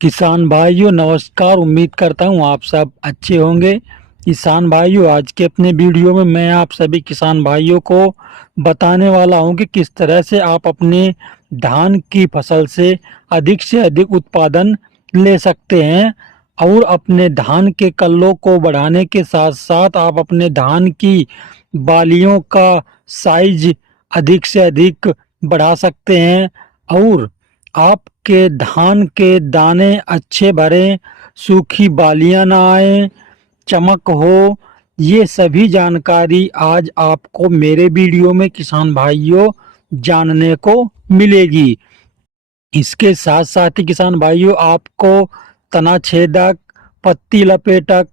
किसान भाइयों नमस्कार। उम्मीद करता हूँ आप सब अच्छे होंगे। किसान भाइयों, आज के अपने वीडियो में मैं आप सभी किसान भाइयों को बताने वाला हूँ कि किस तरह से आप अपने धान की फसल से अधिक उत्पादन ले सकते हैं और अपने धान के कल्लों को बढ़ाने के साथ साथ आप अपने धान की बालियों का साइज अधिक से अधिक बढ़ा सकते हैं और आपके धान के दाने अच्छे भरे, सूखी बालियां ना आए, चमक हो। ये सभी जानकारी आज आपको मेरे वीडियो में किसान भाइयों जानने को मिलेगी। इसके साथ साथ ही किसान भाइयों आपको तना छेदक, पत्ती लपेटक,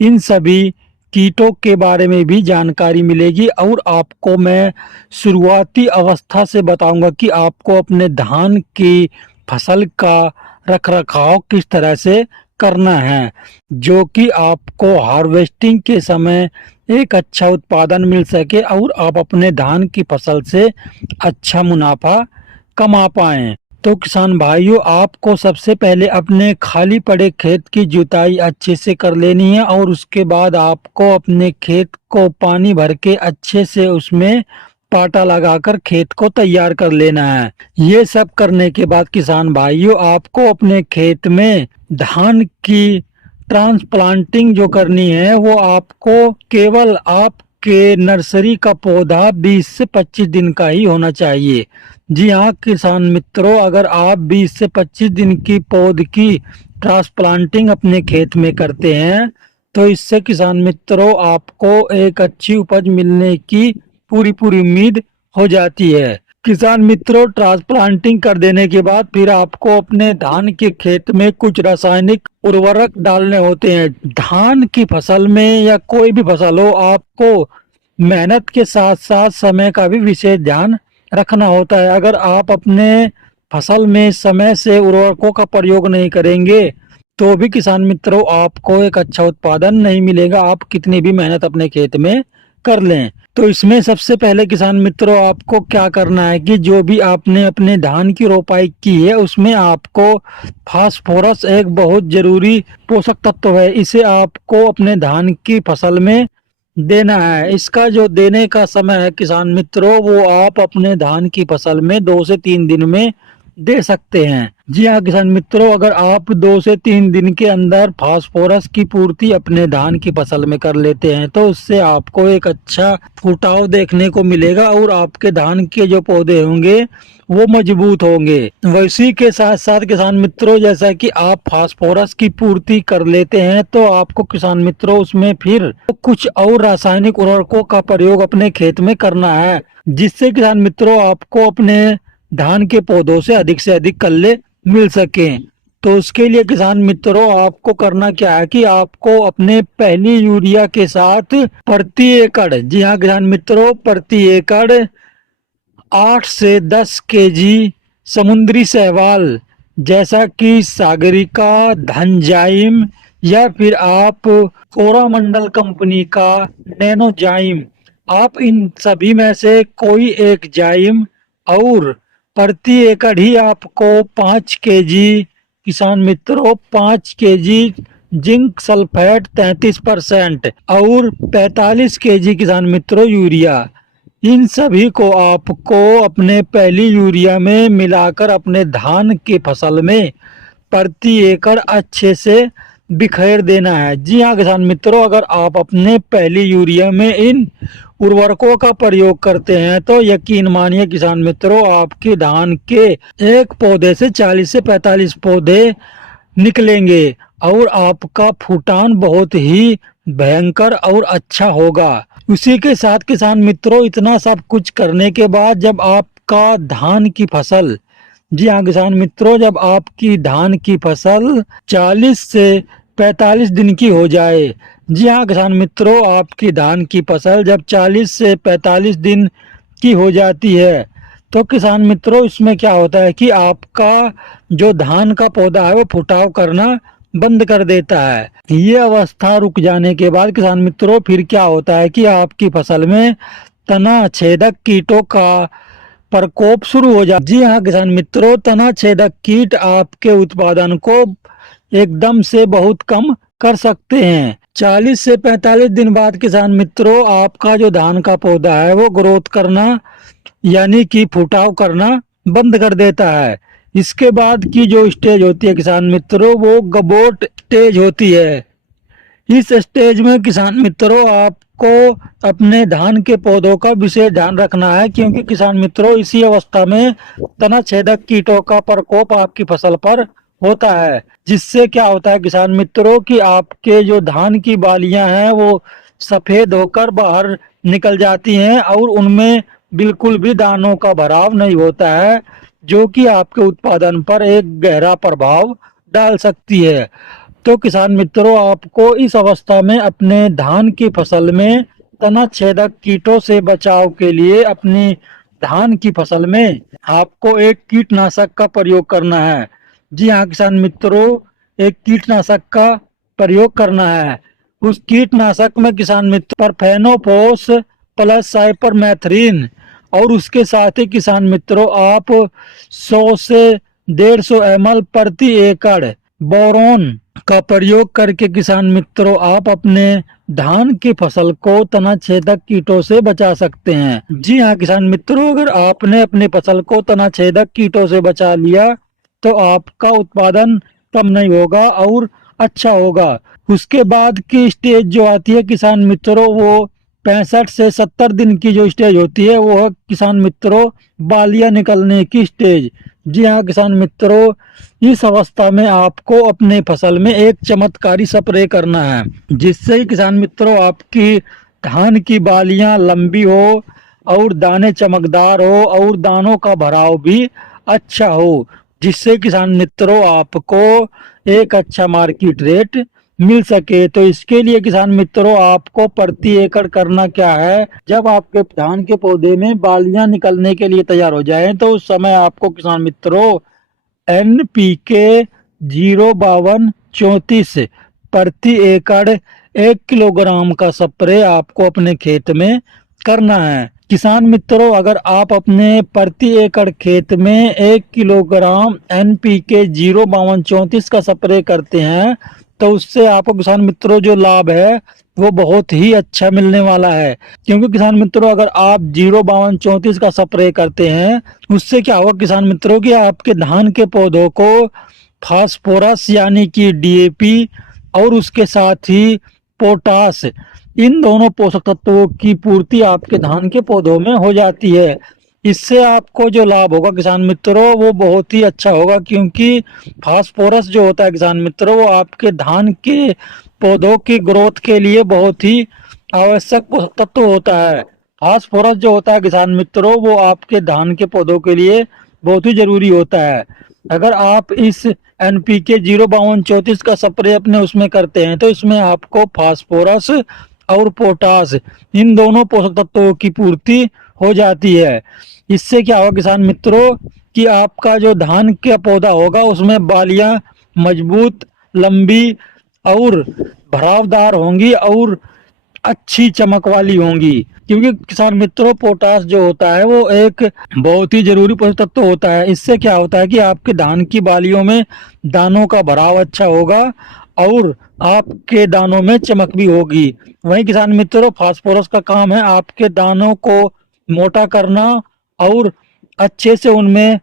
इन सभी कीटों के बारे में भी जानकारी मिलेगी और आपको मैं शुरुआती अवस्था से बताऊंगा कि आपको अपने धान की फसल का रखरखाव किस तरह से करना है, जो कि आपको हार्वेस्टिंग के समय एक अच्छा उत्पादन मिल सके और आप अपने धान की फसल से अच्छा मुनाफा कमा पाएं। तो किसान भाइयों, आपको सबसे पहले अपने खाली पड़े खेत की जुताई अच्छे से कर लेनी है और उसके बाद आपको अपने खेत को पानी भर के अच्छे से उसमें पाटा लगाकर खेत को तैयार कर लेना है। ये सब करने के बाद किसान भाइयों, आपको अपने खेत में धान की ट्रांसप्लांटिंग जो करनी है वो आपको केवल आपके नर्सरी का पौधा 20 से 25 दिन का ही होना चाहिए। जी हाँ किसान मित्रों, अगर आप 20 से 25 दिन की पौध की ट्रांसप्लांटिंग अपने खेत में करते हैं तो इससे किसान मित्रों आपको एक अच्छी उपज मिलने की पूरी पूरी उम्मीद हो जाती है। किसान मित्रों, ट्रांसप्लांटिंग कर देने के बाद फिर आपको अपने धान के खेत में कुछ रासायनिक उर्वरक डालने होते हैं। धान की फसल में या कोई भी फसल हो, आपको मेहनत के साथ साथ समय का भी विशेष ध्यान रखना होता है। अगर आप अपने फसल में समय से उर्वरकों का प्रयोग नहीं करेंगे तो भी किसान मित्रों आपको एक अच्छा उत्पादन नहीं मिलेगा, आप कितनी भी मेहनत अपने खेत में कर लें। तो इसमें सबसे पहले किसान मित्रों आपको क्या करना है कि जो भी आपने अपने धान की रोपाई की है उसमें आपको फास्फोरस एक बहुत जरूरी पोषक तत्व है, इसे आपको अपने धान की फसल में देना है। इसका जो देने का समय है किसान मित्रों, वो आप अपने धान की फसल में 2 से 3 दिन में दे सकते हैं। जी हाँ किसान मित्रों, अगर आप 2 से 3 दिन के अंदर फास्फोरस की पूर्ति अपने धान की फसल में कर लेते हैं तो उससे आपको एक अच्छा फुटाव देखने को मिलेगा और आपके धान के जो पौधे होंगे वो मजबूत होंगे। वैसी के साथ साथ किसान मित्रों, जैसा कि आप फास्फोरस की पूर्ति कर लेते हैं तो आपको किसान मित्रों उसमें फिर कुछ और रासायनिक उर्वरकों का प्रयोग अपने खेत में करना है, जिससे किसान मित्रों आपको अपने धान के पौधों से अधिक कल्ले मिल सके। तो उसके लिए किसान मित्रों आपको करना क्या है कि आपको अपने पहली यूरिया के साथ प्रति एकड़, जी हाँ किसान मित्रों, प्रति एकड़ 8 से 10 केजी समुद्री शैवाल जैसा कि सागरिका, धनजाइम या फिर आप कोरामंडल कंपनी का नैनोजाइम, आप इन सभी में से कोई एक जाइम और प्रति एकड़ ही आपको 5 केजी, किसान मित्रों 5 केजी जिंक सल्फेट 33% और 45 केजी किसान मित्रों यूरिया, इन सभी को आपको अपने पहली यूरिया में मिलाकर अपने धान की फसल में प्रति एकड़ अच्छे से बिखेर देना है। जी हाँ किसान मित्रों, अगर आप अपने पहली यूरिया में इन उर्वरकों का प्रयोग करते हैं तो यकीन मानिए किसान मित्रों, आपके धान के एक पौधे से 40 से 45 पौधे निकलेंगे और आपका फूटान बहुत ही भयंकर और अच्छा होगा। उसी के साथ किसान मित्रों, इतना सब कुछ करने के बाद जब आपका धान की फसल, जी हाँ किसान मित्रों, जब आपकी धान की फसल 40 से 45 दिन की हो जाए, जी हाँ किसान मित्रों, आपकी धान की फसल जब 40 से 45 दिन की हो जाती है तो किसान मित्रों इसमें क्या होता है कि आपका जो धान का पौधा है वो फुटाव करना बंद कर देता है। ये अवस्था रुक जाने के बाद किसान मित्रों फिर क्या होता है कि आपकी फसल में तना छेदक कीटों का प्रकोप शुरू हो जाए। जी हाँ किसान मित्रों, तना छेदक कीट आपके उत्पादन को एकदम से बहुत कम कर सकते हैं। 40 से 45 दिन बाद किसान मित्रों, आपका जो धान का पौधा है वो ग्रोथ करना यानी कि फुटाव करना बंद कर देता है। इसके बाद की जो स्टेज होती है किसान मित्रों, वो गबोट स्टेज होती है। इस स्टेज में किसान मित्रों, आपको अपने धान के पौधों का विशेष ध्यान रखना है, क्योंकि किसान मित्रों इसी अवस्था में तना छेदक कीटों का प्रकोप आपकी फसल पर होता है। जिससे क्या होता है किसान मित्रों कि आपके जो धान की बालियां हैं वो सफेद होकर बाहर निकल जाती हैं और उनमें बिल्कुल भी दानों का भराव नहीं होता है, जो कि आपके उत्पादन पर एक गहरा प्रभाव डाल सकती है। तो किसान मित्रों, आपको इस अवस्था में अपने धान की फसल में तना छेदक कीटों से बचाव के लिए अपनी धान की फसल में आपको एक कीटनाशक का प्रयोग करना है। जी हाँ किसान मित्रों, एक कीटनाशक का प्रयोग करना है। उस कीटनाशक में किसान मित्र परफेनोफोस प्लस साइपरमेथ्रिन और उसके साथ ही किसान मित्रों आप 100 से 150 ml प्रति एकड़ बोरोन का प्रयोग करके किसान मित्रों आप अपने धान की फसल को तना छेदक कीटों से बचा सकते हैं। जी हाँ किसान मित्रों, अगर आपने अपनी फसल को तना छेदक कीटों से बचा लिया तो आपका उत्पादन कम नहीं होगा और अच्छा होगा। उसके बाद की स्टेज जो आती है किसान मित्रों, वो 65 से 70 दिन की जो स्टेज होती है वो है किसान मित्रों बालियां निकलने की स्टेज। जी हाँ किसान मित्रों, इस अवस्था में आपको अपने फसल में एक चमत्कारी स्प्रे करना है, जिससे ही किसान मित्रों आपकी धान की बालियां लंबी हो और दाने चमकदार हो और दानों का भराव भी अच्छा हो, जिससे किसान मित्रों आपको एक अच्छा मार्केट रेट मिल सके। तो इसके लिए किसान मित्रों आपको प्रति एकड़ करना क्या है, जब आपके धान के पौधे में बालियां निकलने के लिए तैयार हो जाएं तो उस समय आपको किसान मित्रों NPK 05234 प्रति एकड़ 1 किलोग्राम का स्प्रे आपको अपने खेत में करना है। किसान मित्रों, अगर आप अपने प्रति एकड़ खेत में 1 किलोग्राम NPK 05234 का स्प्रे करते हैं तो उससे आपको किसान मित्रों जो लाभ है वो बहुत ही अच्छा मिलने वाला है। क्योंकि किसान मित्रों, अगर आप 05234 का स्प्रे करते हैं उससे क्या होगा किसान मित्रों कि आपके धान के पौधों को फास्फोरस यानी कि DAP और उसके साथ ही पोटास, इन दोनों पोषक तत्वों की पूर्ति आपके धान के पौधों में हो जाती है। इससे आपको जो लाभ होगा किसान मित्रों वो बहुत ही अच्छा होगा, क्योंकि फास्फोरस जो होता है किसान मित्रों वो आपके धान के पौधों की ग्रोथ के लिए बहुत ही आवश्यक पोषक तत्व होता है। फास्फोरस जो होता है किसान मित्रों वो आपके धान के पौधों के लिए बहुत ही जरूरी होता है। अगर आप इस NPK 05234 का स्प्रे अपने उसमें करते हैं तो इसमें आपको फास्फोरस और पोटास, इन दोनों पोषक तत्वों की पूर्ति हो जाती है। इससे क्या होगा किसान मित्रों कि आपका जो धान का पौधा होगा उसमें बालियां मजबूत, लंबी और भरावदार होंगी और अच्छी चमक वाली होंगी। क्योंकि किसान मित्रों पोटास जो होता है वो एक बहुत ही जरूरी पोषक तत्व होता है। इससे क्या होता है कि आपके धान की बालियों में दानों का भराव अच्छा होगा और आपके दानों में चमक भी होगी। वहीं किसान मित्रों फास्फोरस का काम है आपके दानों को मोटा करना और अच्छे से उनमें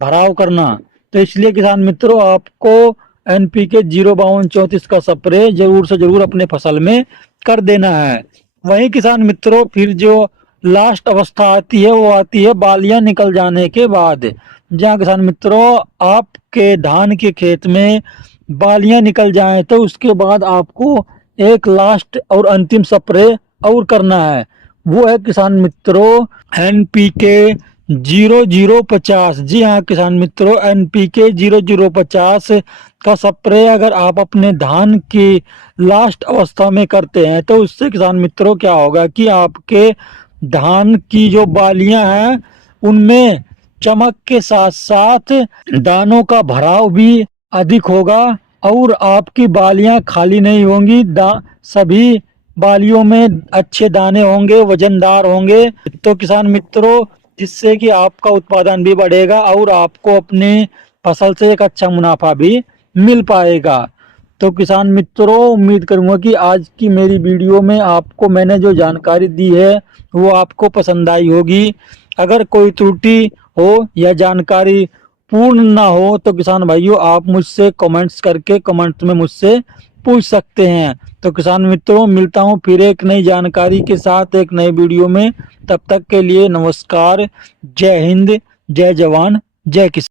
भराव करना। तो इसलिए किसान मित्रों आपको NPK 05234 का स्प्रे जरूर से जरूर अपने फसल में कर देना है। वहीं किसान मित्रों फिर जो लास्ट अवस्था आती है वो आती है बालियां निकल जाने के बाद। जहाँ किसान मित्रों आपके धान के खेत में बालियां निकल जाएं तो उसके बाद आपको एक लास्ट और अंतिम स्प्रे और करना है। वो है किसान मित्रों NPK 0050। जी हाँ किसान मित्रों, NPK 0050 का स्प्रे अगर आप अपने धान की लास्ट अवस्था में करते हैं तो उससे किसान मित्रों क्या होगा कि आपके धान की जो बालियां हैं उनमें चमक के साथ साथ दानों का भराव भी अधिक होगा और आपकी बालियां खाली नहीं होंगी। सभी बालियों में अच्छे दाने होंगे, वजनदार होंगे। तो किसान मित्रों जिससे कि आपका उत्पादन भी बढ़ेगा और आपको अपने फसल से एक अच्छा मुनाफा भी मिल पाएगा। तो किसान मित्रों, उम्मीद करूंगा कि आज की मेरी वीडियो में आपको मैंने जो जानकारी दी है वो आपको पसंद आई होगी। अगर कोई त्रुटि हो या जानकारी पूर्ण ना हो तो किसान भाइयों आप मुझसे कमेंट्स करके कमेंट्स में मुझसे पूछ सकते हैं। तो किसान मित्रों, मिलता हूं फिर एक नई जानकारी के साथ एक नई वीडियो में। तब तक के लिए नमस्कार। जय हिंद, जय जवान, जय किसान।